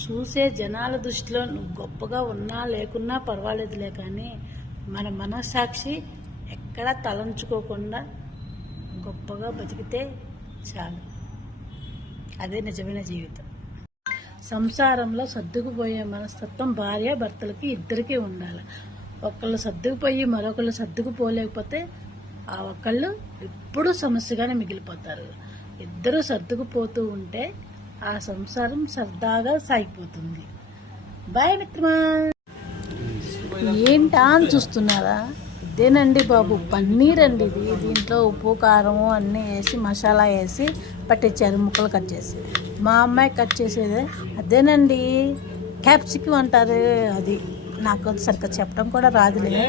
చూసే జనాల దృష్టిలో నువ్వు గొప్పగా ఉన్నా లేకున్నా పర్వాలేదులే, కానీ మన మనస్సాక్షి ఎక్కడా తలంచుకోకుండా గొప్పగా బతికితే చాలు. అదే నిజమైన జీవితం. సంసారంలో సర్దుకుపోయే మనస్తత్వం భార్య భర్తలకి ఇద్దరికీ ఉండాలి. ఒకళ్ళు సర్దుకుపోయి మరొకళ్ళు సర్దుకుపోలేకపోతే ఆ ఒకళ్ళు ఎప్పుడూ సమస్యగానే మిగిలిపోతారు. ఇద్దరు సర్దుకుపోతూ ఉంటే ఆ సంసారం సరదాగా సాగిపోతుంది. బాయ్ మిత్రమా. ఏంటా అని చూస్తున్నారా? ఇదేనండి బాబు, పన్నీర్ అండి ఇది. దీంట్లో ఉప్పు కారము అన్నీ వేసి మసాలా వేసి పట్టించారు, ముక్కలు కట్ చేసి. మా అమ్మాయి కట్ చేసేది అదేనండి, క్యాప్సికం అంటారు. అది నాకు సరిగ్గా చెప్పడం కూడా రాదులే.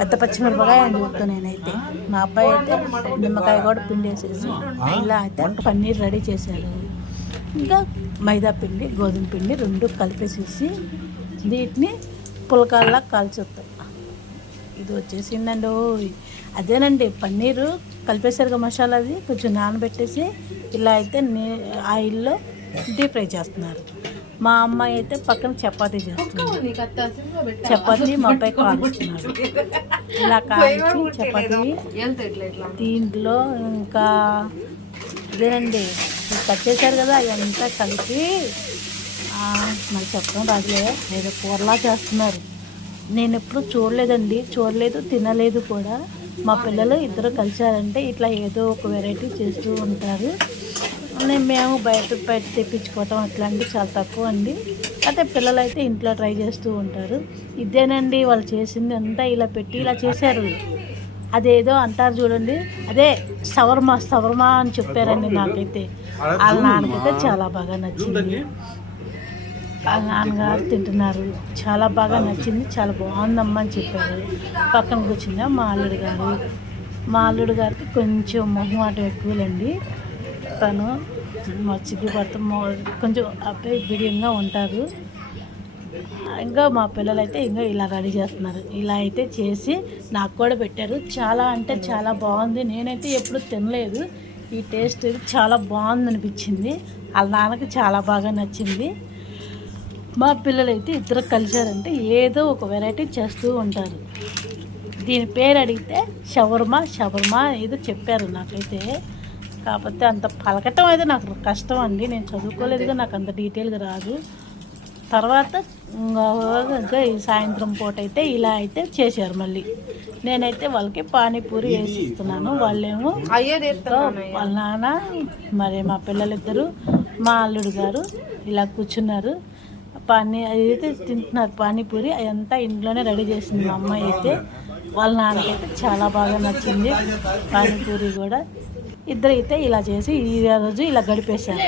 పెద్ద పచ్చిమిరపకాయ అని చెప్తాను నేనైతే. మా అబ్బాయి అయితే నిమ్మకాయ కూడా పిండి వేసేసి ఇలా అయితే పన్నీర్ రెడీ చేశారు. ఇంకా మైదా పిండి గోధుమ పిండి రెండు కలిపేసేసి వీటిని పులకాల్లా కాల్చుతాం. ఇది వచ్చేసిందండి. అదేనండి పన్నీరు కలిపేసరిగా మసాలా అది కొంచెం నానబెట్టేసి ఇలా అయితే ఆయిల్లో డీప్ ఫ్రై చేస్తున్నారు. మా అమ్మాయి అయితే పక్కన చపాతీ చేస్తుంది. చపాతీ మా అబ్బాయి కాలుస్తున్నారు. ఇలా కాల్చి చపాతీ దీంట్లో ఇంకా అదేనండి కట్ చేశారు కదా, అదంతా కలిపి మరి చెప్పడం రాదులే, ఏదో కూరలా చేస్తున్నారు. నేను ఎప్పుడు చూడలేదు, తినలేదు కూడా. మా పిల్లలు ఇద్దరు కలిసారంటే ఇట్లా ఏదో ఒక వెరైటీ చేస్తూ ఉంటారు. మేము బయట తెప్పించుకోవటం అట్లాంటివి చాలా తక్కువ అండి. అయితే పిల్లలు అయితే ఇంట్లో ట్రై చేస్తూ ఉంటారు. ఇదేనండి వాళ్ళు చేసింది అంతా ఇలా పెట్టి ఇలా చేశారు. అదేదో అంటారు చూడండి, అదే సవర్మా అని చెప్పారండి. నాకైతే వాళ్ళ నాన్నకైతే చాలా బాగా నచ్చింది. వాళ్ళ నాన్నగారు తింటున్నారు, చాలా బాగా నచ్చింది, చాలా బాగుందమ్మా అని చెప్పారు. పక్కన కూర్చుందా మా అల్లుడు గారికి కొంచెం మొహమాటం ఎక్కువలండి. తను సిగ్గుపడతా కొంచెం అబ్బాయి బిడియంగా ఉంటారు. ఇంకా మా పిల్లలు అయితే ఇంకా ఇలా రెడీ చేస్తున్నారు. ఇలా అయితే చేసి నాకు కూడా పెట్టారు. చాలా అంటే చాలా బాగుంది. నేనైతే ఎప్పుడు తినలేదు. ఈ టేస్ట్ చాలా బాగుంది అనిపించింది. వాళ్ళ నాన్నకి చాలా బాగా నచ్చింది. మా పిల్లలైతే ఇద్దరు కలిసారంటే ఏదో ఒక వెరైటీ చేస్తూ ఉంటారు. దీని పేరు అడిగితే షవర్మా ఏదో చెప్పారు నాకైతే. కాకపోతే అంత పలకటం అయితే నాకు కష్టం అండి. నేను చదువుకోలేదుగా, నాకు అంత డీటెయిల్గా రాదు. తర్వాత ఇంకా ఈ సాయంత్రం పూట అయితే ఇలా అయితే చేశారు. మళ్ళీ నేనైతే వాళ్ళకి పానీపూరి వేసి ఇస్తున్నాను. వాళ్ళేమో వాళ్ళ నాన్న మరి మా పిల్లలిద్దరు మా అల్లుడు గారు ఇలా కూర్చున్నారు. అయితే తింటున్నారు పానీపూరి. అదంతా ఇంట్లోనే రెడీ చేసింది మా అమ్మాయి అయితే. వాళ్ళ నాన్నకైతే చాలా బాగా నచ్చింది పానీపూరి కూడా. ఇద్దరు అయితే ఇలా చేసి ఈ రోజు ఇలా గడిపేశారు.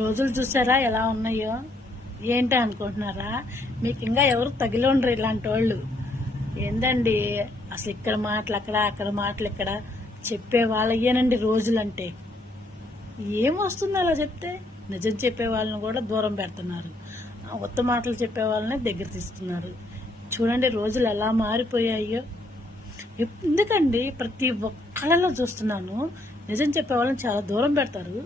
రోజులు చూసారా ఎలా ఉన్నాయో? ఏంటి అనుకుంటున్నారా? మీకు ఇంకా ఎవరు తగిలి ఉండరు ఇలాంటి వాళ్ళు. ఏందండి అసలు ఇక్కడ మాటలు అక్కడ మాటలు ఇక్కడ చెప్పే వాళ్ళయ్యేనండి రోజులంటే. ఏమొస్తుంది అలా చెప్తే? నిజం చెప్పే వాళ్ళని కూడా దూరం పెడుతున్నారు, కొత్త మాటలు చెప్పే వాళ్ళని దగ్గర తీస్తున్నారు. చూడండి రోజులు ఎలా మారిపోయాయో. ఎందుకండి ప్రతి ఒక్కళ్ళలో చూస్తున్నాను నిజం చెప్పే వాళ్ళని చాలా దూరం పెడతారు.